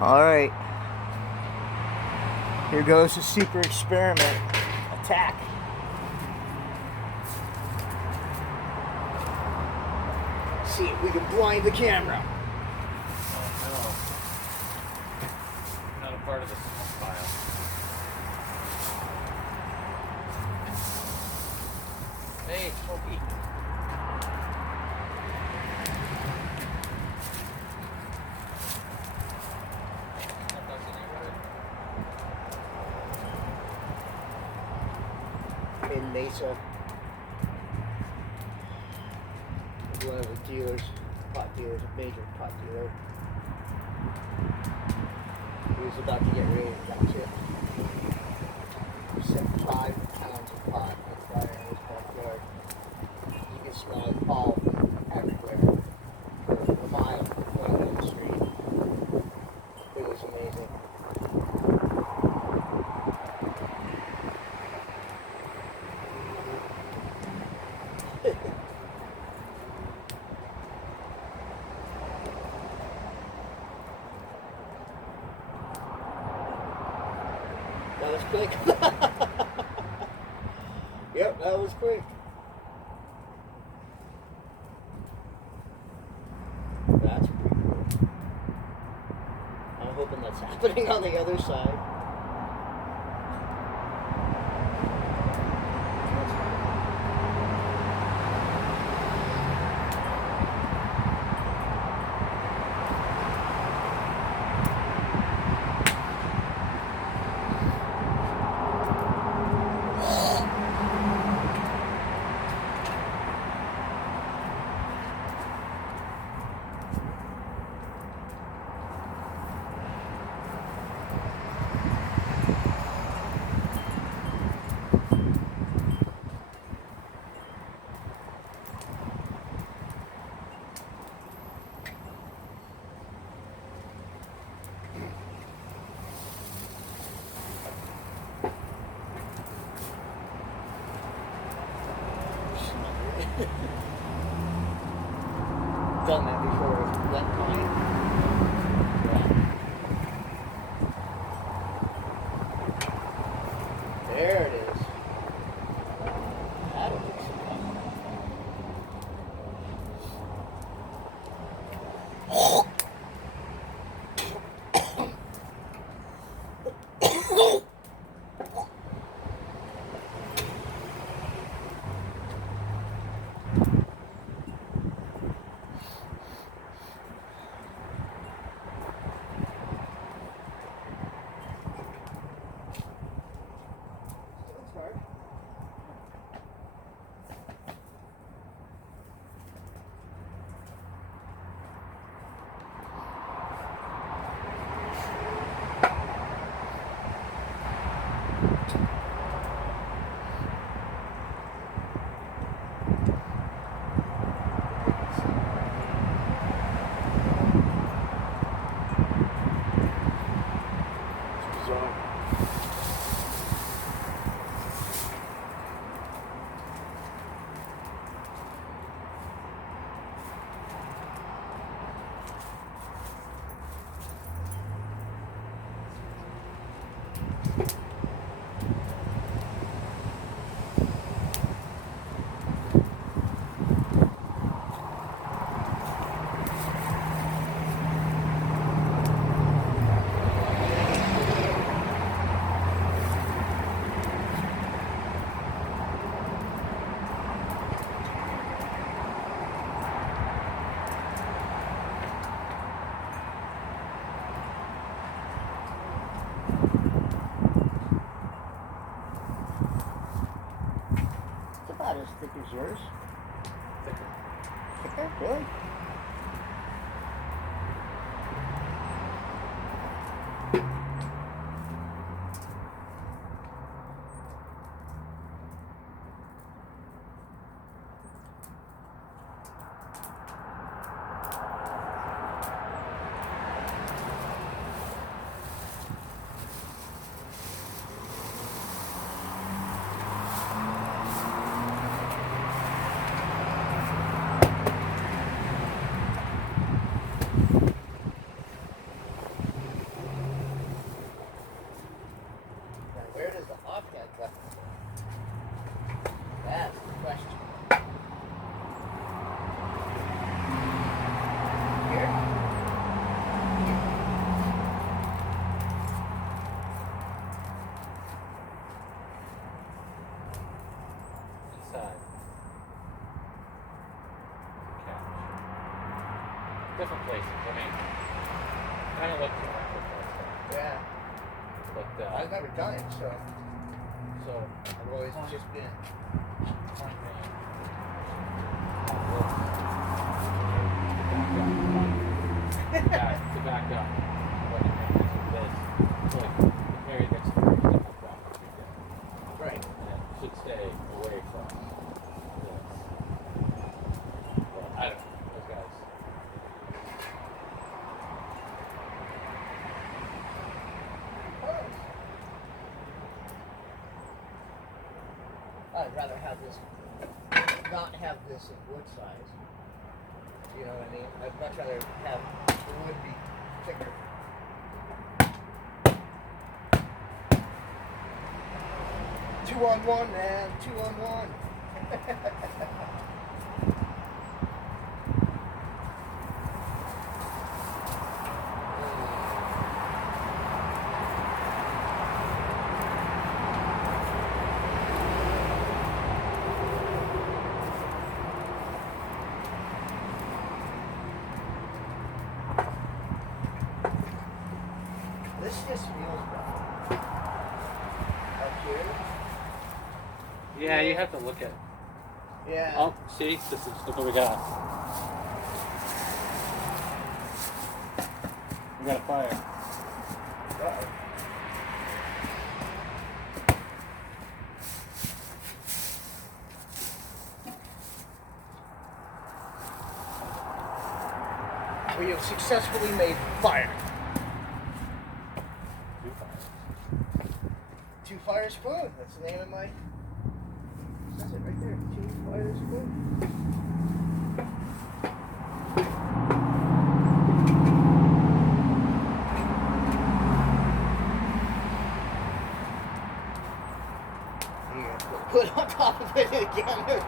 Alright. Here goes the super experiment. Attack. See if we can blind the camera. Oh no. Not a part of this file. Hey, Toby. In Mesa. One of the dealers, pot dealers, a major pot dealer. He was about to get ready to dump it. He set 5 pounds of pot on fire in his backyard. You can smell it all everywhere for a mile going down the street. It was amazing. That was quick. Yep, that was quick. That's pretty cool. I'm hoping that's happening on the other side. Done that before with wet pine. Yeah. There it is. That'll do some About as thick as yours. Thicker. Thicker? Really? different places. I mean, kind of looked around different places. Yeah. But I've never done it, so so I've always just been. To back up what it means with this. So like the area gets to step back Right. and it should stay away from this. Well, I don't know. Those guys. I'd rather have this, not have this in wood size. You know what I mean? I'd much rather have the wood be thicker. Two on one, man. 2 on 1. This just feels better. Up here. Yeah, you have to look at. Yeah. Oh, see, this is look what we got. We got a fire. Uh-oh. We have successfully made fire. Two Fire Spoon. That's the name of my. That's it right there. Two Fire Spoon. Here, put on top of it again.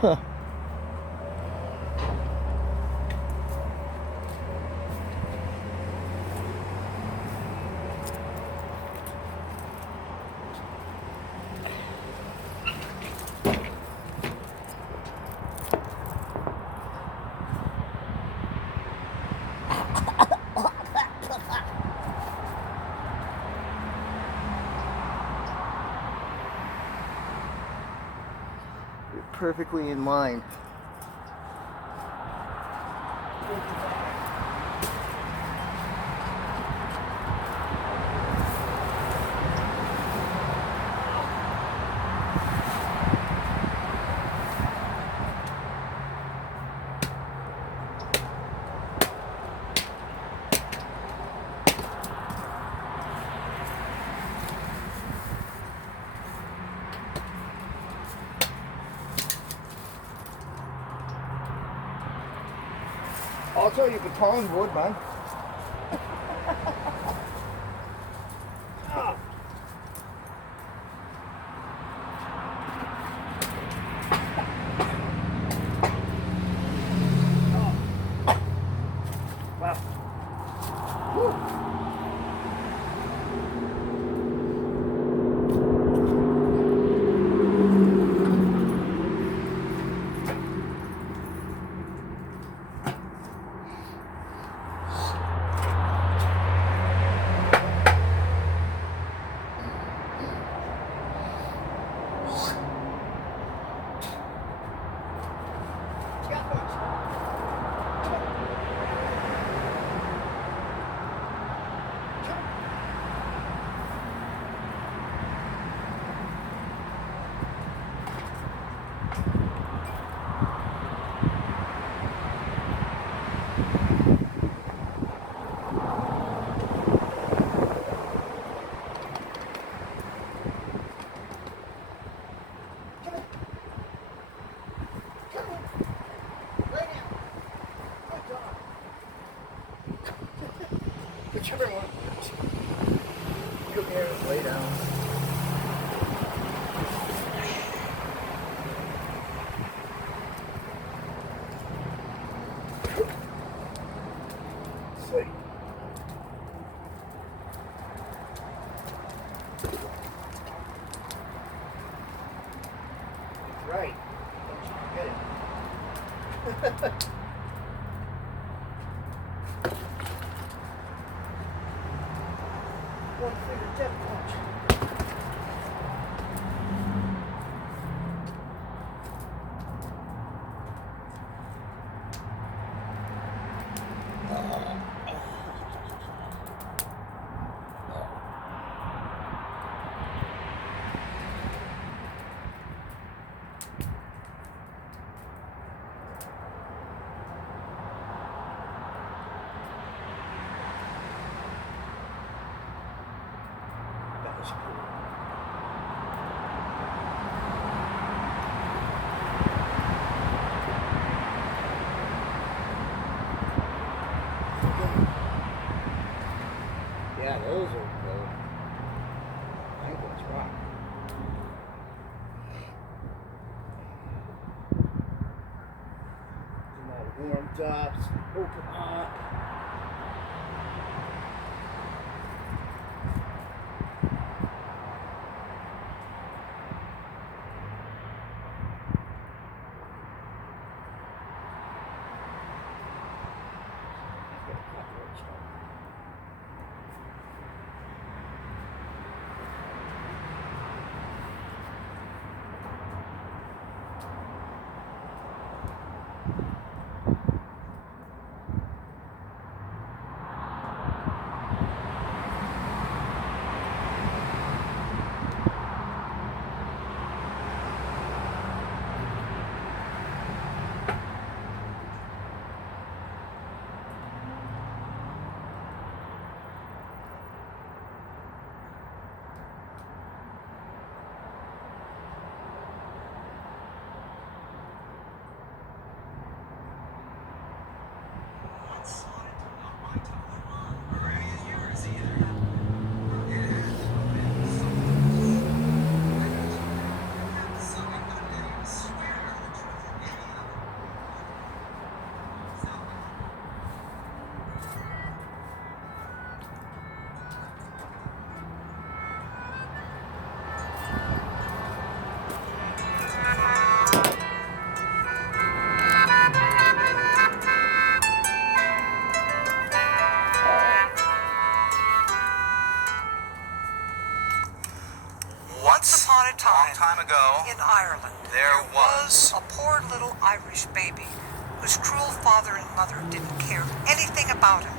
Huh. You're perfectly in line. I'll tell you, baton wood, man. Wow. Woo. Whichever one. Here, lay down. Sleep. Right. Don't you forget it. One finger death punch. That was cool. Yeah, those are cool. I think that's rock. Them all warmed up, open up. Once upon a time, long time ago, in Ireland, there was a poor little Irish baby whose cruel father and mother didn't care anything about him.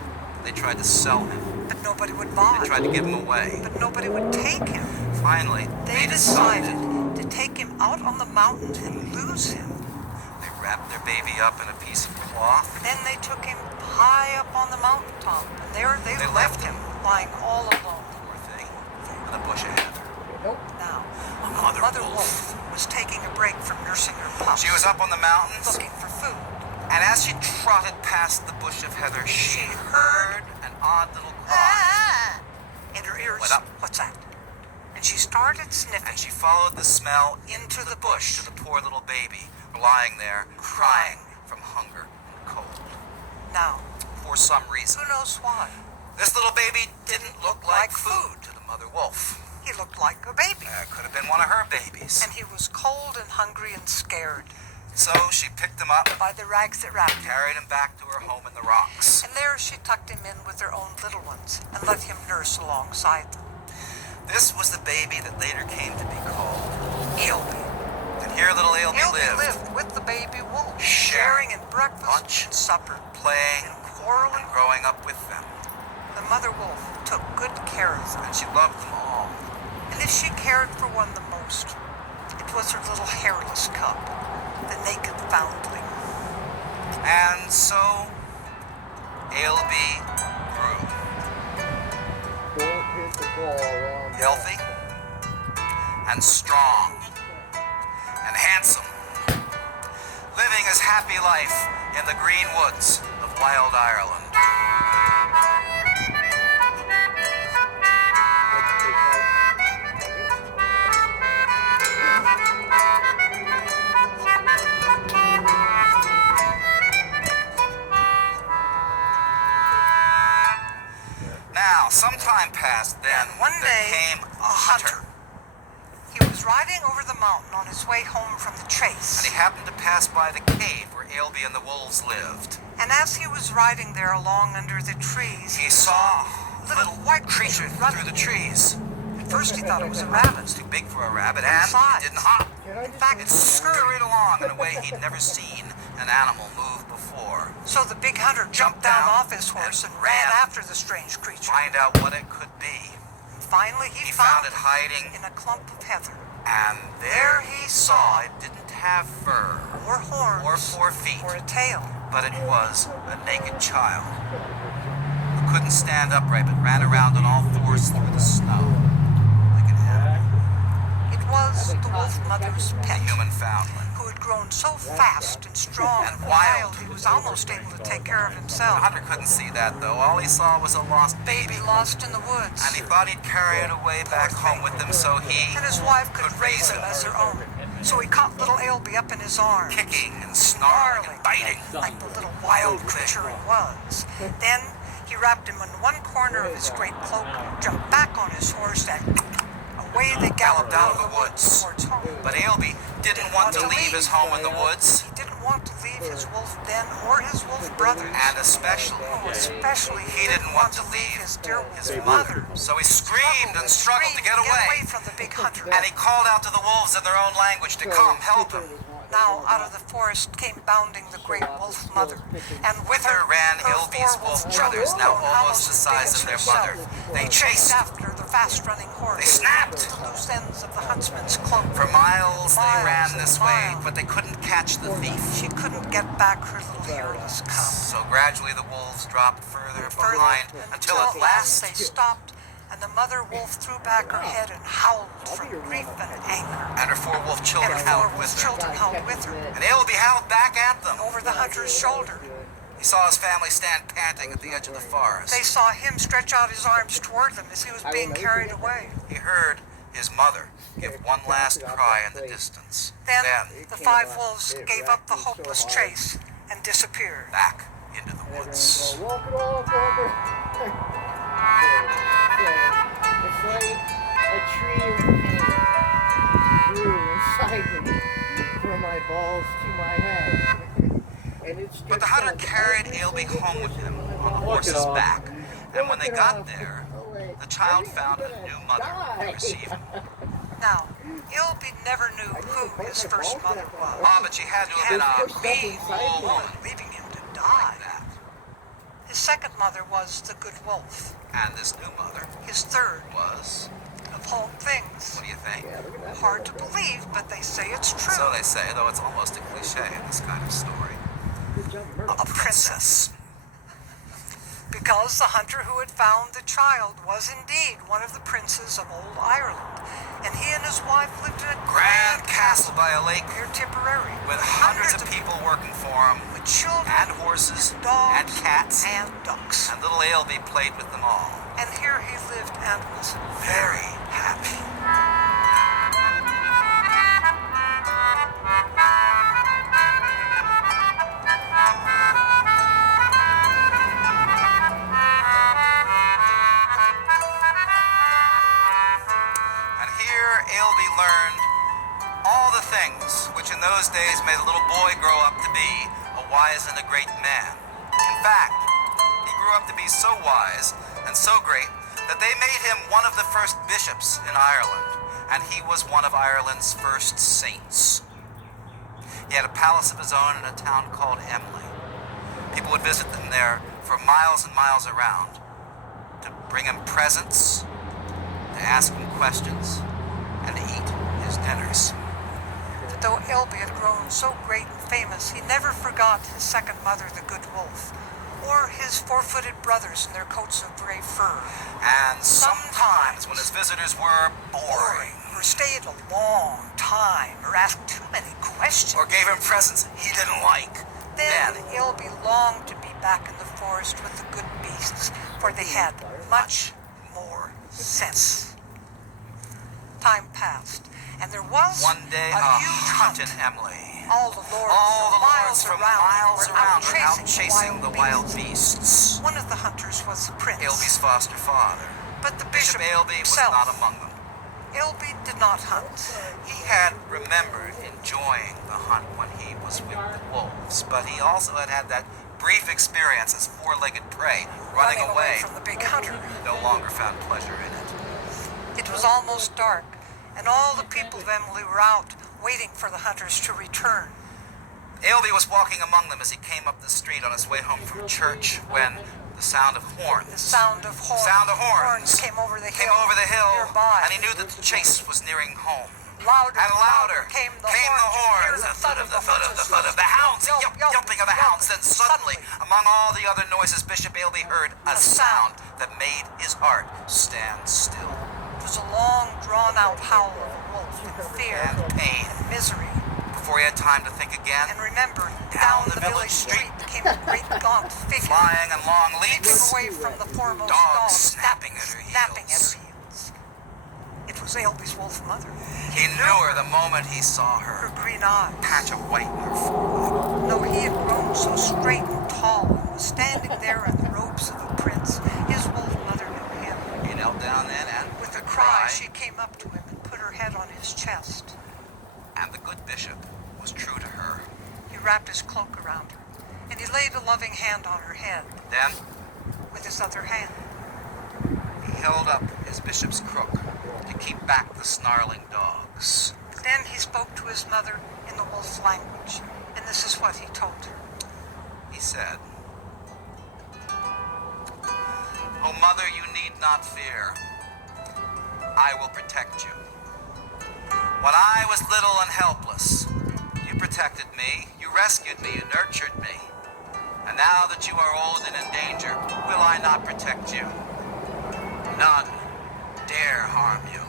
They tried to sell him. But nobody would buy. They tried to give him away. But nobody would take him. Finally, They decided to take him out on the mountains and lose him. They wrapped their baby up in a piece of cloth. Then they took him high up on the mountaintop, and there they left him, lying all alone. Poor thing. In the bush ahead. Nope. Now, Mother Wolf was taking a break from nursing her pups, She was up on the mountains, looking for food. and as she trotted past the bush of heather, she heard an odd little cry. In her ears, What up? What's that? And she started sniffing. And she followed the smell into the bush to the poor little baby, lying there, crying from hunger and cold. Now, For some reason, who knows why? this little baby didn't look like food to the mother wolf. He looked like a baby. Could have been one of her babies. And he was cold and hungry and scared So she picked him up, by the rags that wrapped him. carried him back to her home in the rocks. And there she tucked him in with her own little ones and let him nurse alongside them. This was the baby that later came to be called Ailby. And here little Ailby lived with the baby wolf, sharing sharing in breakfast lunch, and supper, playing, and quarreling. and growing up with them. The mother wolf took good care of them. And she loved them all. And if she cared for one the most, it was her little hairless cub, the naked foundling. And so, Ailby grew. Don't hit the ball around. Healthy and strong and handsome, living his happy life in the green woods of wild Ireland. Like they time passed, then And one there day, came a hunter. He was riding over the mountain on his way home from the chase. And he happened to pass by the cave where Ailbe and the wolves lived. And as he was riding there along under the trees, He saw a little white creature through the trees. At first he thought it was a rabbit. It's too big for a rabbit, and Besides, it didn't hop. In fact, It scurried along in a way he'd never seen an animal move before. so the big hunter jumped down off his horse and ran after the strange creature. Find out what it could be. Finally, he found found it hiding, in a clump of heather, and there he saw it didn't have fur or horns, or 4 feet, or a tail. but it was a naked child who couldn't stand upright but ran around on all fours through the snow like an animal. It was the wolf mother's A pet, human foundling. who had grown so fast and strong And and wild. wild he was almost able to take care of The himself. hunter couldn't see that, though. All he saw was a lost Baby baby, lost in the woods, and he thought he'd carry it away back home with him so he and his wife could raise him as her own. So he caught little Ailbe up in his arms, kicking and snarling and biting. like the little wild creature he was. Then he wrapped him in one corner of his great cloak, jumped back on his horse, and away they galloped out of the woods towards home. But Ailbe didn't want to leave his home in the woods, He didn't want to leave his wolf den or his wolf brothers. and especially Especially he didn't want to leave his dear his mother. So he screamed and struggled to get away. from the big hunter. And he called out to the wolves in their own language to come help him. Now out of the forest came bounding the great wolf mother, and with her ran her Ailbe's 4 wolf wolf brothers, now children, almost the as size big of their as mother. herself. They chased after the fast-running horse. They snapped. the loose ends of the huntsman's cloak. For miles they Miles ran and this way, miles. but they couldn't catch the thief. She couldn't get back her little hairless cub. So gradually the wolves dropped further Further, behind until at last they stopped, and the mother wolf threw back her head and howled from grief and anger. and her 4 wolf children And 4 howled wolf with her. children howled with her. And Ailbe howled back at them. Over the hunter's shoulder, He saw his family stand panting at the edge of the forest. they saw him stretch out his arms toward them as he was being carried away. He heard his mother give one last cry in the distance. Then the 5 wolves gave up the hopeless chase and disappeared. Back into the woods. Walk it off over. It's like a tree of pain grew inside me from my balls to my head. And it's But the hunter carried Ailbe home with him on the horse's back. And when they got there, the child found a new mother to receive him. Now, Ailbe never knew who his first mother was, Ah, but she had to have been a mean, cruel woman leaving him to like die. that. His second mother was the good wolf. And this new mother His third, was, of all things. what do you think? Hard to believe, but they say it's true. So they say, though it's almost a cliche in this kind of story. A princess. Because the hunter who had found the child was indeed one of the princes of old Ireland, and he and his wife lived in a Grand castle by a lake near Tipperary, with hundreds of people working for him, with children and horses, dogs and cats, and ducks. and little Ailbe played with them all. And here he lived and was Very happy. And here Ailbe learned all the things which in those days made a little boy grow up to be a wise and a great man. In fact, he grew up to be so wise and so great that they made him one of the first bishops in Ireland, and he was one of Ireland's first saints. He had a palace of his own in a town called Emly. People would visit them there for miles and miles around to bring him presents, to ask him questions, and to eat his dinners. Though Ailbe had grown so great and famous, he never forgot his second mother, the good wolf, or his 4-footed brothers in their coats of gray fur, And sometimes when his visitors were boring, or stayed a long time, or asked too many questions. or gave him presents he didn't like, Then Ailbe longed to be back in the forest with the good beasts, for they had much more sense. Time passed, and there was one day a a huge hunt in hunt. Emly. All the lords from miles around were out chasing the wild beasts. beasts. One of the hunters was the prince. Ailbe's foster father. But the Bishop bishop Ailby was himself, not among them. Ailby did not hunt. He had remembered enjoying the hunt when he was with the wolves, but he also had had that brief experience as four-legged prey running away from the big hunter. No longer found pleasure in it. It was almost dark, and all the people of Emily were out waiting for the hunters to return. Ailby was walking among them as he came up the street on his way home from church when the sound of horns. The sound of horns came over the hill nearby. And he knew that the chase was nearing home. Louder and louder came the horns, the thud of the hounds, the yelping of the hounds. Then suddenly, among all the other noises, Bishop Ailby heard a sound that made his heart stand still. It was a long, drawn-out howl of a wolf in fear and pain and misery. Before he had time to think again, And remember, down the village street came a great gaunt figure, flying in long leaping leaps, away from the foremost dogs dog, snapping at her heels. It was Ailby's wolf mother. He knew her the moment he saw her. Her green eyes. Patch of white in her forelock. Though he had grown so straight and tall and was standing there in the robes of a prince, his wolf mother knew him. He knelt down then, and with a cry, she came up to him and put her head on his chest. And the good bishop was true to her. He wrapped his cloak around her, and he laid a loving hand on her head. Then, with his other hand, he held up his bishop's crook to keep back the snarling dogs. Then he spoke to his mother in the wolf language, and this is what he told her. He said, "Oh, mother, you need not fear. I will protect you. When I was little and helpless, you protected me, you rescued me, you nurtured me. And now that you are old and in danger, will I not protect you? None dare harm you."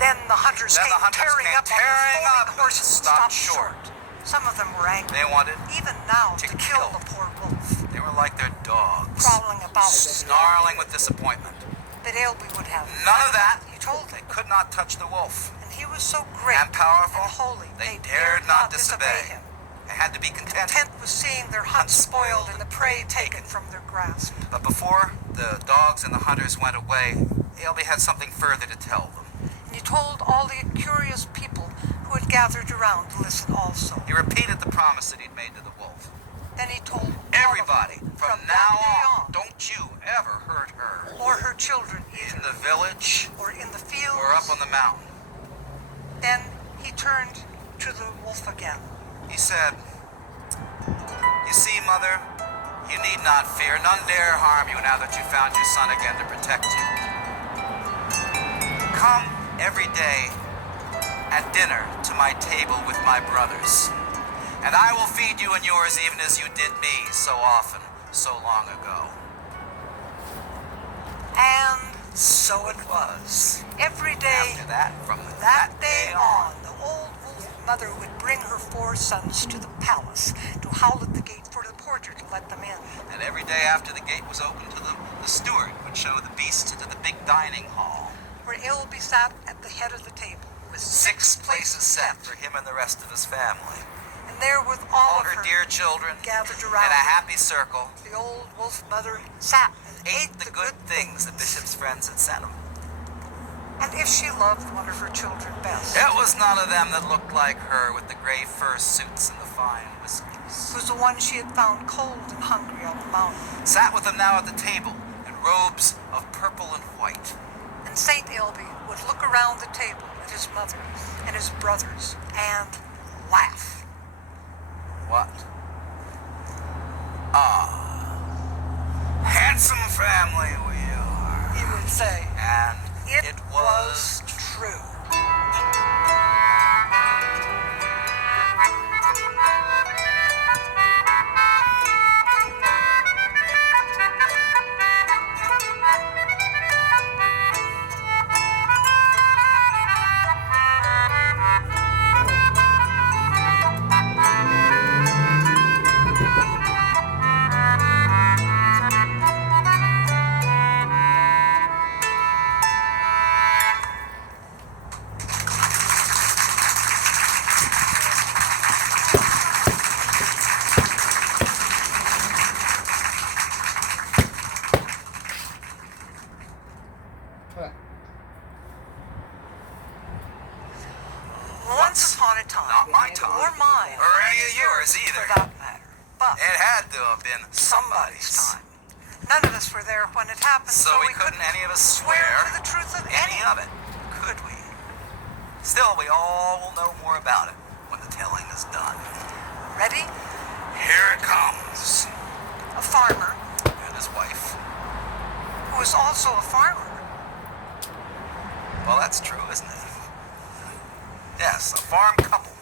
Then the hunters came tearing up on the horses and stopped short. Some of them were angry. They wanted even now to kill the poor wolf. They were like their dogs, crawling about, snarling with disappointment. But Ailby would have none of that. He told them. They could not touch the wolf. And he was so great and powerful, and holy, they dared not disobey him. They had to be content with seeing their hunt spoiled and the prey taken from their grasp. But before the dogs and the hunters went away, Ailby had something further to tell them. And he told all the curious people who had gathered around to listen also. He repeated the promise that he'd made to the wolf. Then he told everybody, from now on, don't you ever hurt her. Or her children either. In the village. Or in the fields. Or up on the mountain. Then he turned to the wolf again. He said, "You see, mother, you need not fear. None dare harm you now that you found your son again to protect you. Come every day at dinner to my table with my brothers, and I will feed you and yours even as you did me so often, so long ago." And so it was. Every day, after that, from that day on, the old wolf mother would bring her 4 sons to the palace to howl at the gate for the porter to let them in. And every day after the gate was opened, the steward would show the beasts into the big dining hall, where Ailby sat at the head of the table, with 6 places set for him and the rest of his family. And there, with all of her dear children gathered around in a happy circle, the old wolf mother sat and ate the good things the bishop's friends had sent him. And if she loved one of her children best, it was none of them that looked like her, with the gray fur suits and the fine whiskers. It was the one she had found cold and hungry on the mountain. Sat with them now at the table in robes of purple and white. And St. Ailby would look around the table at his mother and his brothers and laugh. What? Ah, handsome family we are, he would say. And it was true. time. Not my time. Or mine. Or any of yours either. For that matter. But It had to have been somebody's somebody's. time. None of us were there when it happened, So we couldn't any of us swear to the truth of any of it, could we? Still, we all will know more about it when the telling is done. Ready? Here it comes. A farmer, And his wife. who was also a farmer, Well, that's true, isn't it? Yes, a farm couple.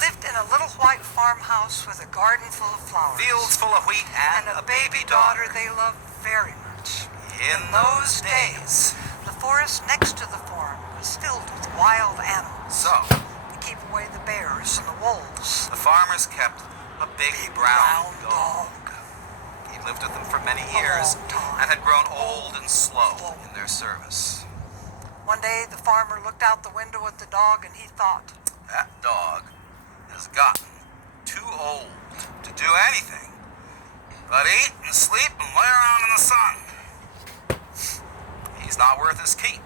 lived in a little white farmhouse with a garden full of flowers. Fields full of wheat and a baby daughter they loved very much. In those days. The forest next to the farm was filled with wild animals So, to keep away the bears and the wolves. the farmers kept a big brown dog. dog. He lived with them for many years long time. and had grown old and slow in their service. One day the farmer looked out the window at the dog and he thought, That dog has gotten too old to do anything but eat and sleep and lay around in the sun. He's not worth his keep.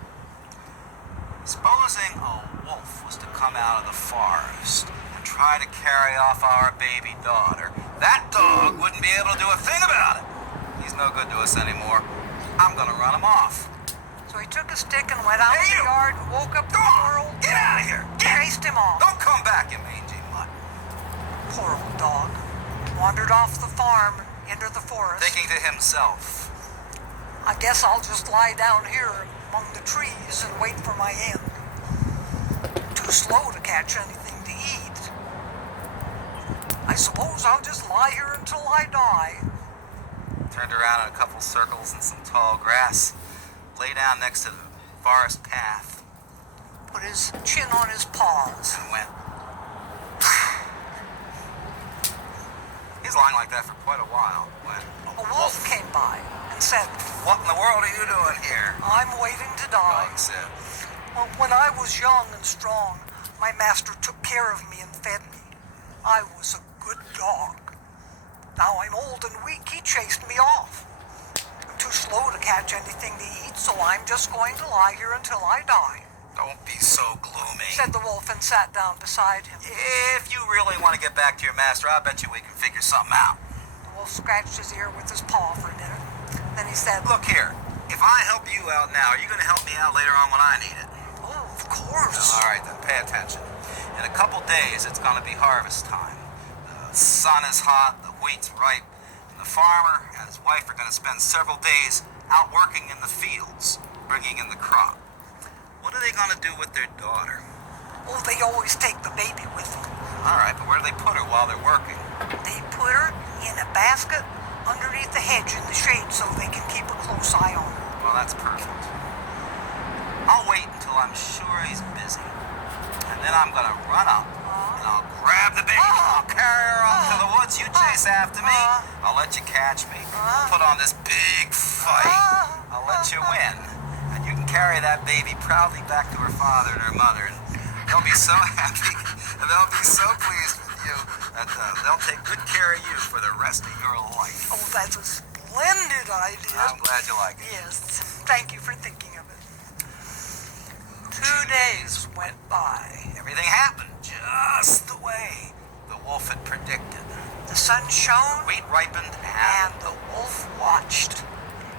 Supposing a wolf was to come out of the forest and try to carry off our baby daughter, that dog wouldn't be able to do a thing about it. He's no good to us anymore. I'm gonna run him off. so he took a stick and went out Hey, in you! the yard and woke up the Go on! poor old Get out of here! Get! chased him off. Don't come back, you mangy mutt. Poor old dog wandered off the farm and entered the forest. Thinking to himself, I guess I'll just lie down here among the trees and wait for my end. Too slow to catch anything to eat. I suppose I'll just lie here until I die. turned around in a couple circles in some tall grass, lay down next to the forest path, Put his chin on his paws. and went. He's lying like that for quite a while when A wolf came by and said, What in the world are you doing here? I'm waiting to die. Dog said. Well, when I was young and strong, my master took care of me and fed me. I was a good dog. Now I'm old and weak, he chased me off. I'm too slow to catch anything to eat, so I'm just going to lie here until I die, Don't be so gloomy. said the wolf and sat down beside him. If you really want to get back to your master, I bet you we can figure something out. The wolf scratched his ear with his paw for a minute. Then he said, Look here, if I help you out now, are you going to help me out later on when I need it? Oh, of course. All right, then, pay attention. In a couple days, it's going to be harvest time. The sun is hot, the wheat's ripe, and the farmer and his wife are going to spend several days out working in the fields, bringing in the crop. What are they going to do with their daughter? Oh, they always take the baby with them. All right, but where do they put her while they're working? They put her in a basket underneath the hedge in the shade so they can keep a close eye on her. Well, that's perfect. I'll wait until I'm sure he's busy. And then I'm going to run up and I'll grab the baby. I'll carry her off to the woods. You chase after me. I'll let you catch me. We'll put on this big fight. I'll let you win. And you can carry that baby proudly back to her father and her mother. And they'll be so happy. And they'll be so pleased with you that they'll take good care of you for the rest of your life. Oh, that's a splendid idea. I'm glad you like it. Yes, thank you for thinking of it. 2 days went by. Everything happened just the way the wolf had predicted. The sun shone, Wheat ripened and the wolf watched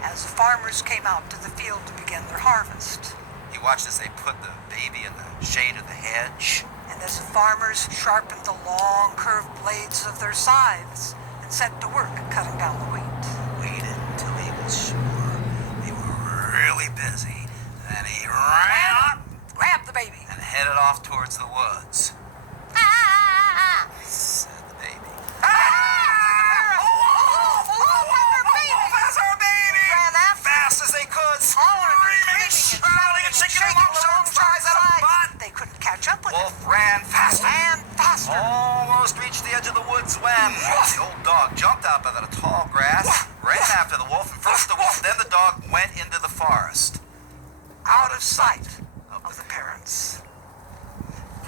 as the farmers came out to the field to begin their harvest. he watched as they put the baby in the shade of the hedge. And as the farmers sharpened the long, curved blades of their scythes and set to work cutting down the wheat. Waited until he was sure they were really busy. Then he ran up Grab the baby. and headed off towards the woods. Said the baby. Fast as they could, screaming and shouting and shaking their long sharp sides out of butt. They couldn't catch up with him. Wolf ran faster. And faster. Almost reached the edge of the woods when the old dog jumped out of the tall grass, ran after the wolf, and first the wolf, then the dog went into the forest, Out of sight of the parents.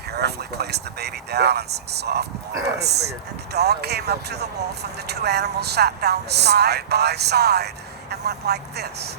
carefully placed the baby down on some soft moss. And the dog came up to the wolf, and the two animals sat down side by side and went like this.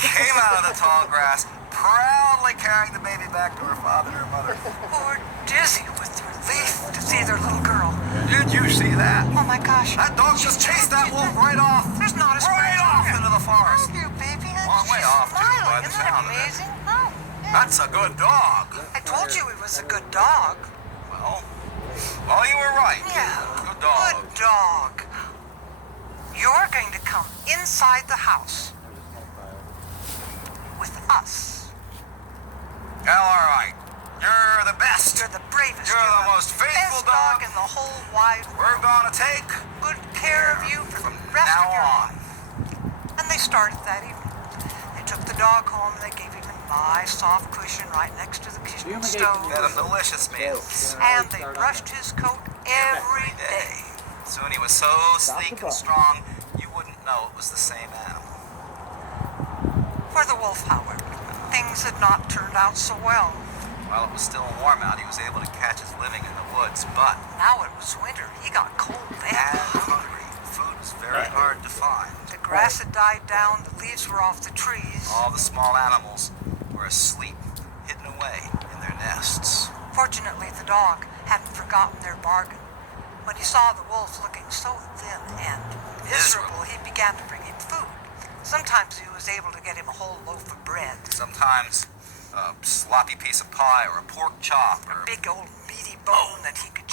came out of the tall grass, proudly carrying the baby back to her father and her mother. Who were dizzy with relief to see their little girl. Did you see that? Oh my gosh. That dog just chased that wolf right off. There's not a Right scratch off on into the forest. Thank you, baby. Long way She's off, too, smiling. by the Isn't that sound of it. amazing? Oh, yeah. That's a good dog. I told you he was a good dog. Well, you were right. Yeah. Good dog. Good dog. You're going to come inside the house with us. Well, all right. You're the best. You're the bravest. You're the most faithful best dog dog in the whole wide world. We're gonna take Good care of you for from the rest now of your on. life. And they started that evening. They took the dog home and they gave him a nice soft cushion right next to the kitchen stove. Fed him delicious meals. And they brushed his coat every day. Soon he was so sleek and strong, you wouldn't know it was the same animal. For the wolf, however, things had not turned out so well. While it was still warm out, he was able to catch his living in the woods, but Now it was winter. He got cold and and hungry. Food was very hard to find. the grass had died down, the leaves were off the trees. All the small animals were asleep, hidden away in their nests. Fortunately, the dog hadn't forgotten their bargain. When he saw the wolf looking so thin and miserable, he began to bring him food. Sometimes he was able to get him a whole loaf of bread, Sometimes a sloppy piece of pie or a pork chop or big old meaty bone that he could